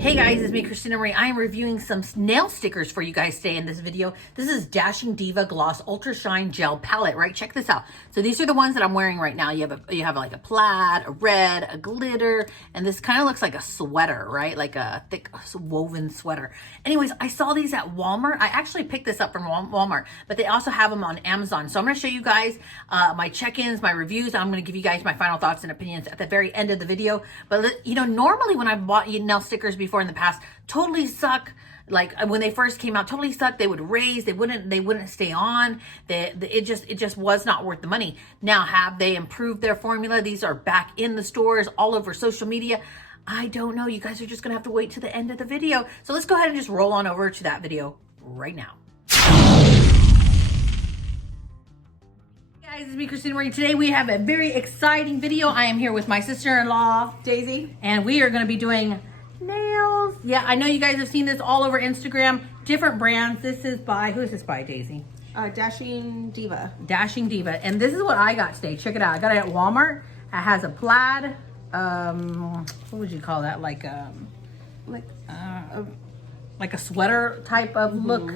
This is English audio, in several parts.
Hey guys, it's me, Christina Marie. I am reviewing some nail stickers for you guys today in this video. This is Dashing Diva Gloss Ultra Shine Gel Palette, right? Check this out. So these are the ones that I'm wearing right now. You have like a plaid, a red, a glitter, and this kind of looks like a sweater, right? Like a thick woven sweater. Anyways, I saw these at Walmart. I actually picked this up from Walmart, but they also have them on Amazon. So I'm going to show you guys my check-ins, my reviews. I'm going to give you guys my final thoughts and opinions at the very end of the video. But you know, normally when I've bought nail stickers before in the past, totally suck. Like when they first came out, totally sucked. They would raise, they wouldn't stay on. It just was not worth the money. Now, have they improved their formula? These are back in the stores, all over social media. I don't know. You guys are just gonna have to wait to the end of the video. So let's go ahead and just roll on over to that video right now. Guys, it's me, Christina Marie. Today we have a very exciting video. I am here with my sister-in-law, Daisy, and we are gonna be doing nails. Yeah, I know you guys have seen this all over Instagram, different brands. This is by, who is this by, Daisy? Dashing Diva. Dashing Diva. And this is what I got today. Check it out. I got it at Walmart. It has a plaid, what would you call that? Like a sweater type of look,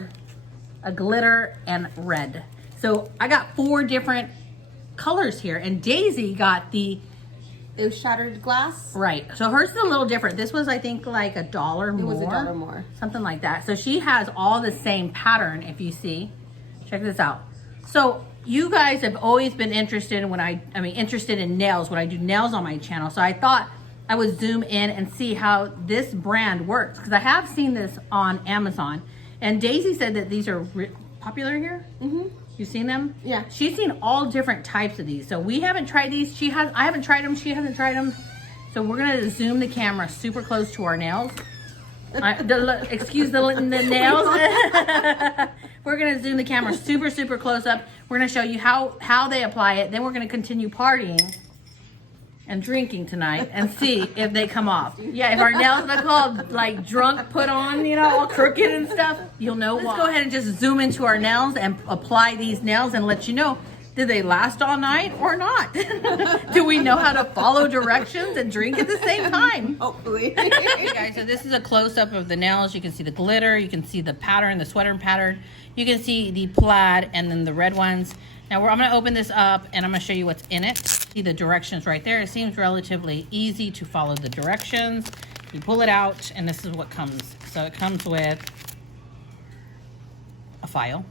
a glitter, and red. So I got 4 different colors here, and Daisy got it was shattered glass. Right. So hers is a little different. This was, I think, like $1 more. It was $1 more. Something like that. So she has all the same pattern, if you see. Check this out. So you guys have always been interested in interested in nails when I do nails on my channel. So I thought I would zoom in and see how this brand works, because I have seen this on Amazon. And Daisy said that these are popular here. Mm-hmm. You've seen them? Yeah. She's seen all different types of these. So we haven't tried these. I haven't tried them. She hasn't tried them. So we're gonna zoom the camera super close to our nails. Excuse the nails. We're gonna zoom the camera super close up. We're gonna show you how they apply it. Then we're gonna continue partying and drinking tonight and see if they come off. Yeah, if our nails look all like drunk, put on, you know, all crooked and stuff, you'll know why. Let's go ahead and just zoom into our nails and apply these nails and let you know, did they last all night or not? Do we know how to follow directions and drink at the same time? Hopefully. Okay guys, so this is a close-up of the nails. You can see the glitter, you can see the pattern, the sweater pattern. You can see the plaid and then the red ones. Now I'm going to open this up and I'm going to show you what's in it. See the directions right there. It seems relatively easy to follow the directions. You pull it out and this is what comes. So it comes with a file.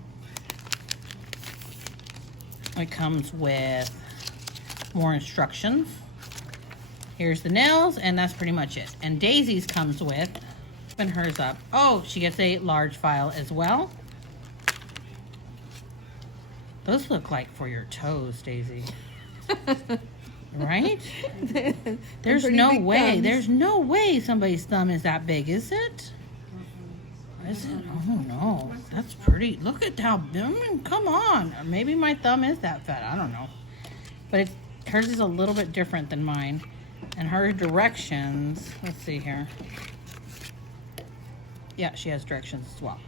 It comes with more instructions. Here's the nails and that's pretty much it. And Daisy's comes with, open hers up. Oh, she gets a large file as well. Those look like for your toes, Daisy. Right? There's no way. Thumbs. There's no way somebody's thumb is that big, is it? Is it? Oh no. That's pretty. Look at how, I mean, come on. Or maybe my thumb is that fat. I don't know. But hers is a little bit different than mine. And her directions, let's see here. Yeah, she has directions as well.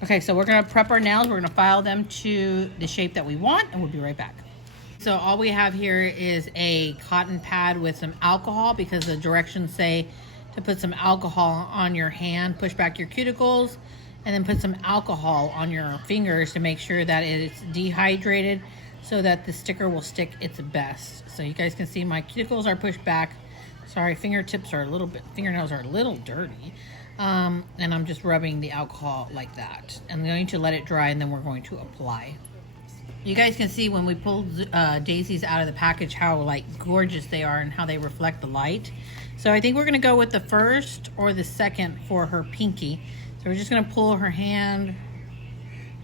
Okay, so we're gonna prep our nails. We're gonna file them to the shape that we want, and we'll be right back. So all we have here is a cotton pad with some alcohol, because the directions say to put some alcohol on your hand, push back your cuticles, and then put some alcohol on your fingers to make sure that it's dehydrated so that the sticker will stick its best. So you guys can see my cuticles are pushed back. Sorry, fingernails are a little dirty. And I'm just rubbing the alcohol like that. I'm going to let it dry and then we're going to apply. You guys can see when we pulled Daisy's out of the package how like gorgeous they are and how they reflect the light. So I think we're gonna go with the first or the second for her pinky. So we're just gonna pull her hand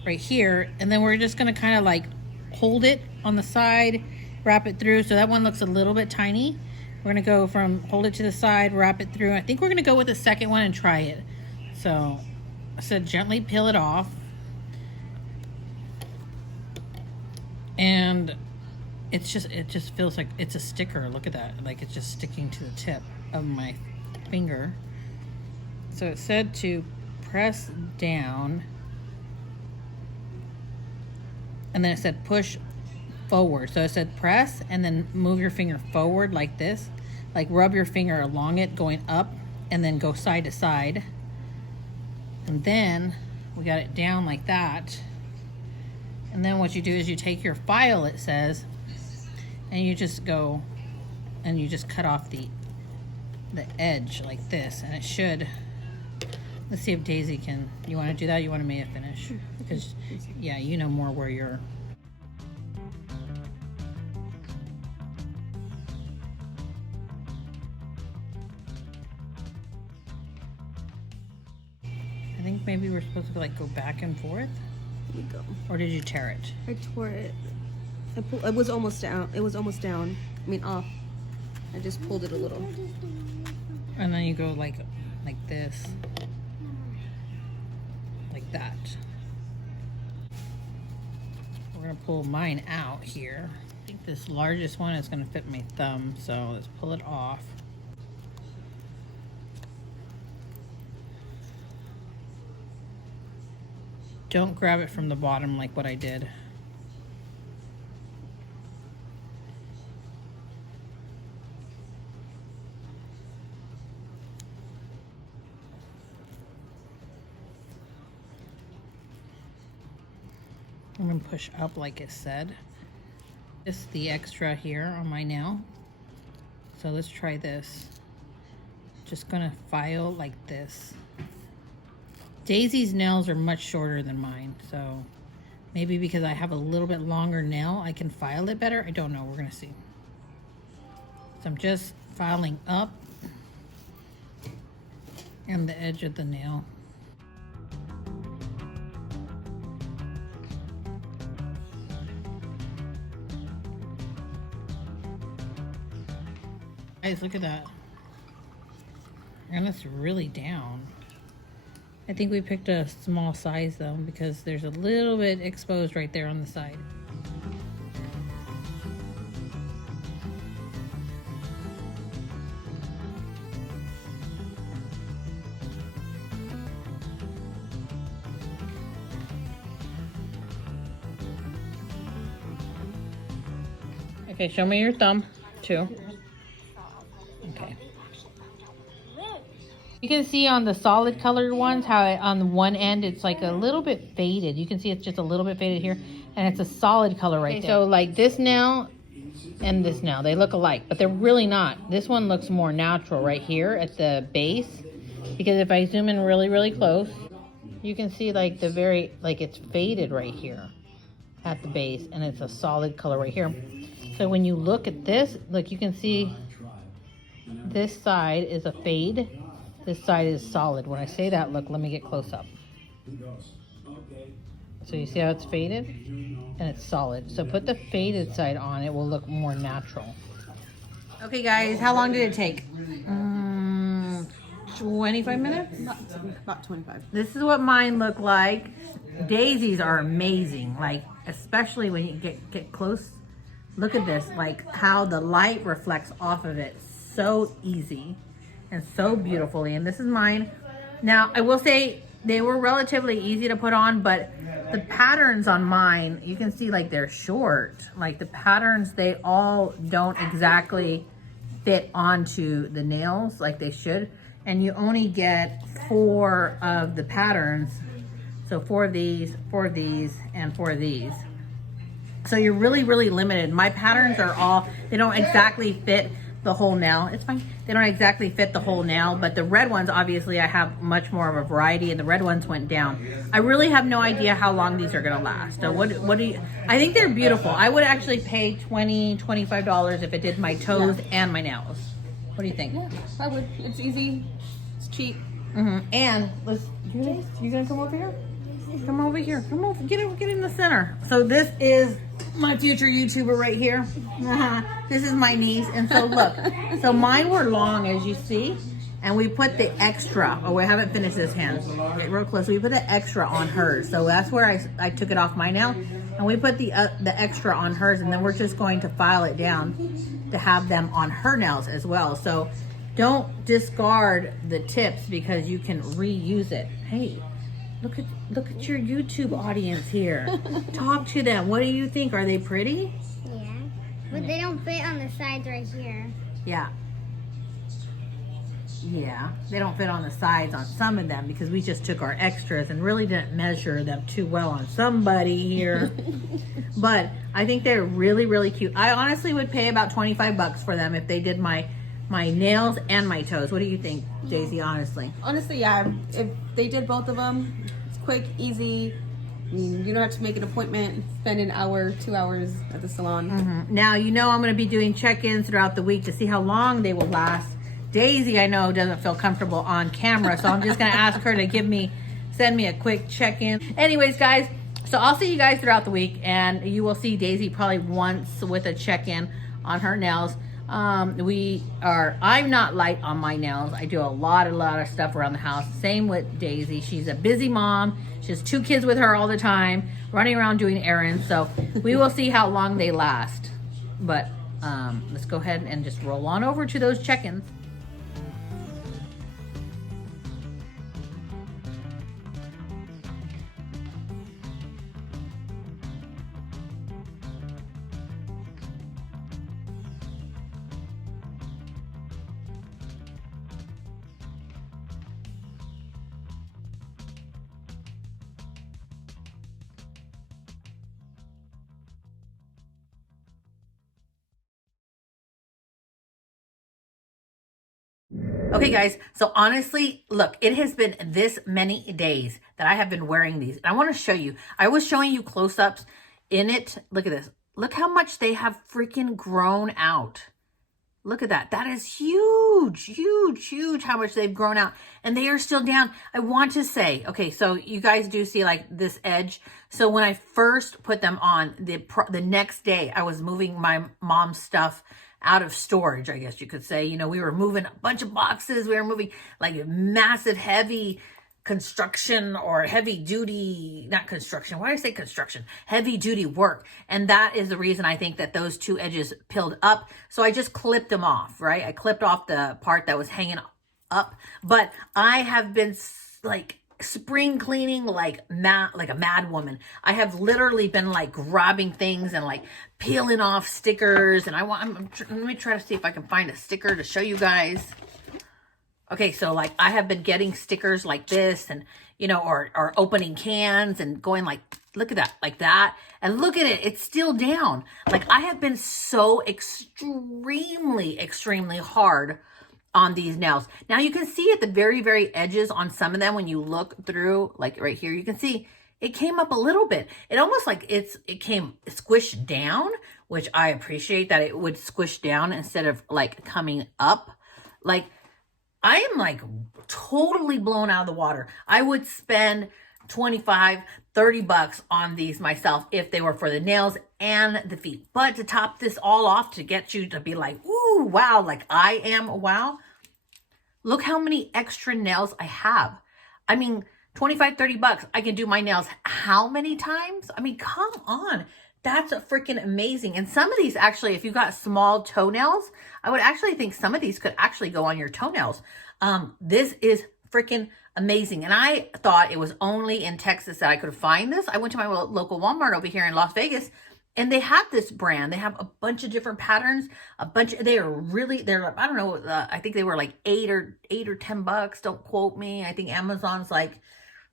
right here and then we're just gonna kind of like hold it on the side, wrap it through. So that one looks a little bit tiny. We're gonna go from hold it to the side, wrap it through. I think we're gonna go with the second one and try it. So I said gently peel it off. And it just feels like it's a sticker. Look at that. Like it's just sticking to the tip of my finger. So it said to press down. And then it said push forward. So it said press and then move your finger forward like this. Like rub your finger along it going up and then go side to side. And then we got it down like that. And then what you do is you take your file, it says, and you just go and you just cut off the edge like this, and it should. Let's see if Daisy can. You want to do that? You want to make it finish? Because yeah, you know more where you're. I think maybe we're supposed to like go back and forth. Here we go. Or did you tear it? I tore it. It was almost down. It was almost down. I mean off. I just pulled it a little. And then you go like this. Like that. We're gonna pull mine out here. I think this largest one is gonna fit my thumb, so let's pull it off. Don't grab it from the bottom like what I did. I'm gonna push up like it said. This is the extra here on my nail. So let's try this. Just gonna file like this. Daisy's nails are much shorter than mine, so maybe because I have a little bit longer nail, I can file it better. I don't know, we're gonna see. So I'm just filing up and the edge of the nail. Guys, look at that. And it's really down. I think we picked a small size though, because there's a little bit exposed right there on the side. Okay, show me your thumb too. Okay. You can see on the solid colored ones how on the one end it's like a little bit faded. You can see it's just a little bit faded here, and it's a solid color right there. So like this nail and this nail, they look alike, but they're really not. This one looks more natural right here at the base, because if I zoom in really, really close, you can see like the very, like it's faded right here at the base, and it's a solid color right here. So when you look at this, look, you can see this side is a fade. This side is solid. When I say that, look, let me get close up. So you see how it's faded? And it's solid. So put the faded side on, it will look more natural. Okay guys, how long did it take? 25 minutes? About 25. This is what mine look like. Daisies are amazing, like especially when you get close. Look at this, like how the light reflects off of it. So easy and so beautifully. And this is mine. Now, I will say they were relatively easy to put on, but the patterns on mine, you can see like they're short. Like the patterns, they all don't exactly fit onto the nails like they should. And you only get 4 of the patterns. So 4 of these, 4 of these, and 4 of these. So you're really, really limited. My patterns are all, they don't exactly fit the whole nail. It's fine. They don't exactly fit the whole nail, but the red ones, obviously I have much more of a variety, and the red ones went down. I really have no idea how long these are gonna last. So what do you, I think they're beautiful. I would actually pay $20, $25 if it did my toes and my nails. What do you think? Yeah, I would. It's easy. It's cheap. And let's, you gonna come over here? Come over here. Come over. Get in the center. So this is my future YouTuber right here. This is my niece. And so look, so mine were long, as you see, and we put the extra. Oh, we haven't finished this hand. Get real close. We put the extra on hers. So that's where I took it off my nail, and we put the extra on hers, and then we're just going to file it down to have them on her nails as well. So don't discard the tips because you can reuse it. Hey. Look at your YouTube audience here. Talk to them. What do you think? Are they pretty? Yeah, but they don't fit on the sides right here. Yeah. Yeah, they don't fit on the sides on some of them because we just took our extras and really didn't measure them too well on somebody here. But I think they're really, really cute. I honestly would pay about 25 bucks for them if they did my nails and my toes. What do you think, Daisy, honestly? Honestly, yeah. If they did both of them, it's quick, easy. I mean, you don't have to make an appointment, spend an hour, 2 hours at the salon. Now, you know I'm going to be doing check-ins throughout the week to see how long they will last. Daisy, I know, doesn't feel comfortable on camera, so I'm just going to ask her to send me a quick check-in. Anyways, guys, so I'll see you guys throughout the week, and you will see Daisy probably once with a check-in on her nails. I'm not light on my nails. I do a lot of stuff around the house. Same with Daisy. She's a busy mom. She has 2 kids with her all the time, running around doing errands. So we will see how long they last. But let's go ahead and just roll on over to those check-ins. Okay, guys, so honestly, look, it has been this many days that I have been wearing these. And I want to show you. I was showing you close-ups in it. Look at this. Look how much they have freaking grown out. Look at that. That is huge, huge, huge how much they've grown out. And they are still down. I want to say, okay, so you guys do see like this edge. So when I first put them on, the next day, I was moving my mom's stuff out of storage, I guess you could say. You know, we were moving a bunch of boxes. We were moving like massive, heavy construction or heavy duty, not construction. Why did I say construction? Heavy duty work. And that is the reason I think that those 2 edges peeled up. So I just clipped them off, right? I clipped off the part that was hanging up. But I have been like spring cleaning like a mad woman. I have literally been like grabbing things and like peeling off stickers. And let me try to see if I can find a sticker to show you guys. Okay, so like I have been getting stickers like this and, you know, or opening cans and going like, look at that, like that. And look at it, it's still down. Like I have been so extremely, extremely hard on these nails. Now you can see at the very, very edges on some of them, when you look through, like right here, you can see it came up a little bit. It almost like it came squished down, which I appreciate that it would squish down instead of like coming up. Like I am like totally blown out of the water. I would spend 25, 30 bucks on these myself if they were for the nails and the feet. But to top this all off, to get you to be like, ooh, wow, like I am, wow. Look how many extra nails I have. I mean, 25, 30 bucks. I can do my nails how many times? I mean, come on. That's freaking amazing. And some of these actually, if you got small toenails, I would actually think some of these could actually go on your toenails. This is freaking amazing. And I thought it was only in Texas that I could find this. I went to my local Walmart over here in Las Vegas, and they have this brand. They have a bunch of different patterns, I don't know, I think they were like 8 or 10 bucks. Don't quote me. I think Amazon's like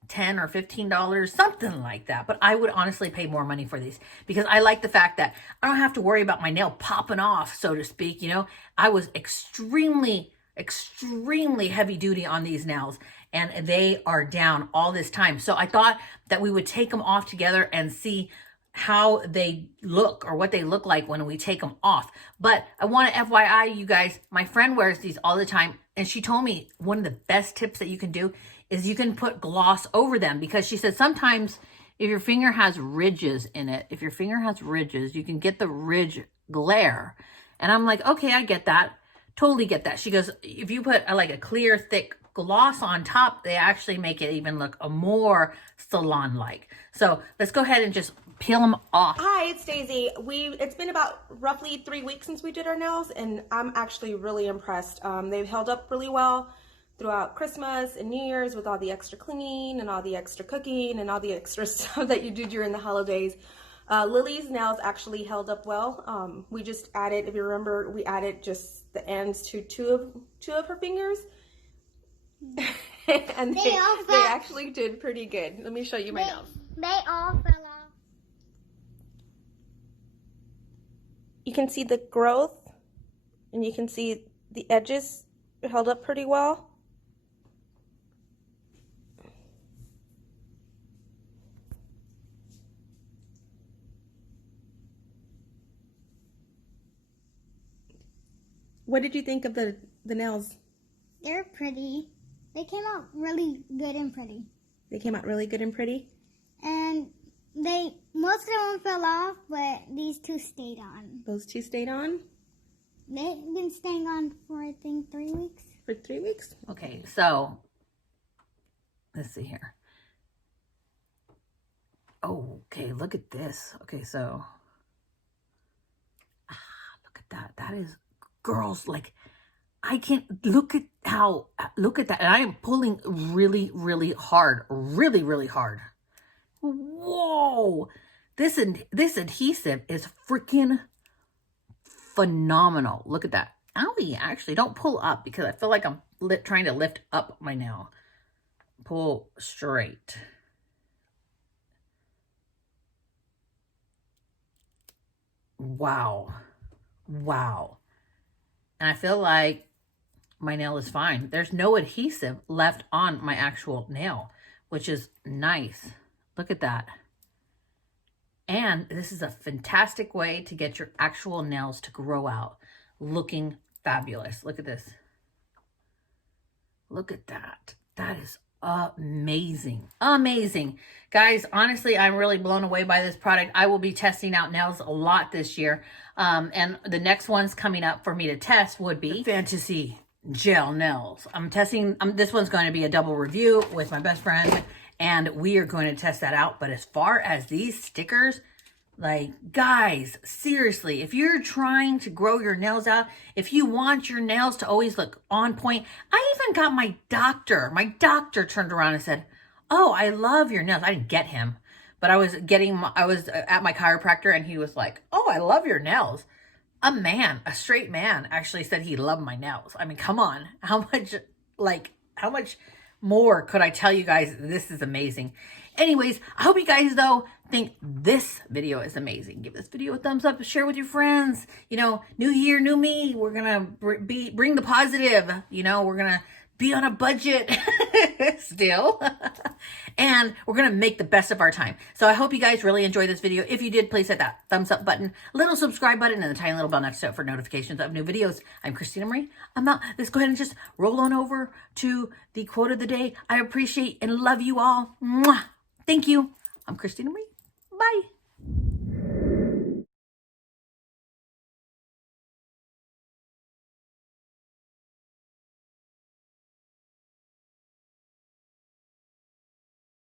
$10 or $15, something like that. But I would honestly pay more money for these because I like the fact that I don't have to worry about my nail popping off, so to speak. You know, I was extremely heavy duty on these nails, and they are down all this time. So I thought that we would take them off together and see how they look or what they look like when we take them off. But I want to FYI you guys, my friend wears these all the time, and she told me one of the best tips that you can do is you can put gloss over them, because she said sometimes if your finger has ridges in it, you can get the ridge glare. And I'm like, okay, I get that. Totally get that. She goes, if you put like a clear, thick gloss on top, they actually make it even look more salon-like. So let's go ahead and just peel them off. Hi, it's Daisy. It's been about roughly 3 weeks since we did our nails, and I'm actually really impressed. They've held up really well throughout Christmas and New Year's with all the extra cleaning and all the extra cooking and all the extra stuff that you do during the holidays. Lily's nails actually held up well. We just added, if you remember, we added just the ends to two of her fingers, And They all they fell- actually did pretty good. Let me show you my nails. They all fell off. You can see the growth, and you can see the edges held up pretty well. What did you think of the nails? They're pretty. They came out really good and pretty. They came out really good and pretty. And most of them fell off, but these two stayed on. Those two stayed on They've been staying on for, I think, 3 weeks. for 3 weeks. Okay, so let's see here. Okay, look at this. Okay, so look at that. That is, girls, like, I can't look at that. And I am pulling really, really hard. Really, really hard. Whoa. This adhesive is freaking phenomenal. Look at that. Owie, actually, don't pull up because I feel like I'm trying to lift up my nail. Pull straight. Wow. Wow. And I feel like my nail is fine. There's no adhesive left on my actual nail, which is nice. Look at that. And this is a fantastic way to get your actual nails to grow out looking fabulous. Look at this. Look at that. That is amazing. Amazing. Guys, honestly, I'm really blown away by this product. I will be testing out nails a lot this year. And the next ones coming up for me to test would be the Fantasy Gel Nails. I'm testing, this one's going to be a double review with my best friend, and we are going to test that out. But as far as these stickers, like, guys, seriously, if you're trying to grow your nails out, if you want your nails to always look on point, I even got my doctor turned around and said, "Oh, I love your nails." I didn't get him, but I was at my chiropractor, and he was like, "Oh, I love your nails." A straight man actually said he loved my nails. I mean, come on. How much more could I tell you guys? This is amazing. Anyways, I hope you guys, though, think this video is amazing. Give this video a thumbs up, share with your friends. You know, new year, new me. We're going to bring the positive. You know, we're going to be on a budget still. And we're going to make the best of our time. So I hope you guys really enjoyed this video. If you did, please hit that thumbs up button, little subscribe button, and the tiny little bell next to it for notifications of new videos. I'm Christina Marie. I'm out. Let's go ahead and just roll on over to the quote of the day. I appreciate and love you all. Mwah. Thank you. I'm Christina Marie. Bye.